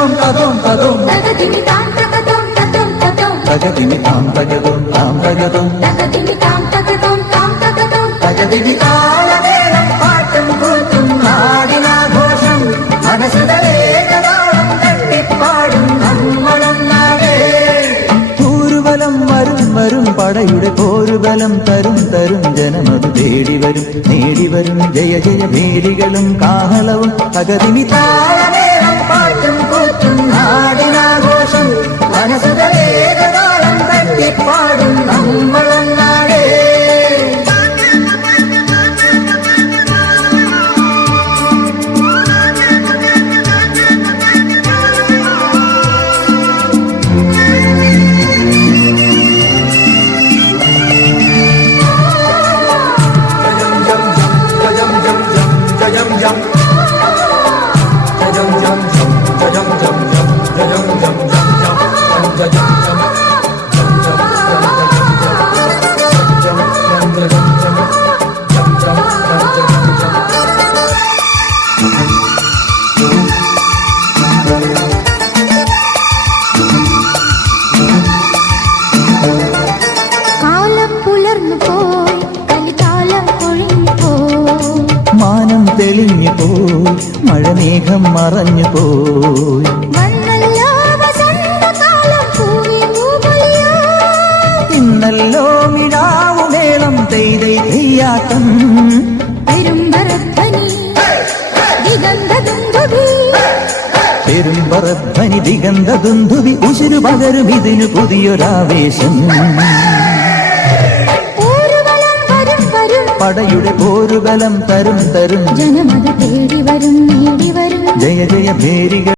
തതോം തതോം തകതിമി താം തകതോം തതോം തതോം തകതിമി താം തകതോം. താം തകതോം താം തകതോം താം തകതോം തകതിമി താളമേളം പാട്ടും കൂത്തും നാടിനാഘോഷം വരും വരും പടയുടെ പോരുബലം തരും തരും. ജനമത് തേടി വരും നേടി വരും. ജയ ജയ മേലികളും കാഹളവും തകതിമി താളമേളം பாடி பாடும் நம்மள் മഴമേഘം മറഞ്ഞു പോയി. ഇന്നല്ലോ മിഴാവുമേളം തെയ്തൈ തെയ്യാത്തം പെരുമ്പറധ്വനി ദിഗന്ധ ദുന്ധുവി ഉശിരു പകരും ഇതിനു പുതിയൊരാവേശം. പടയുടെ പോരുബലം തരും തരും. ജനമത തേടി വരും നേടി വരും. ജയ ജയ ഭേരികൾ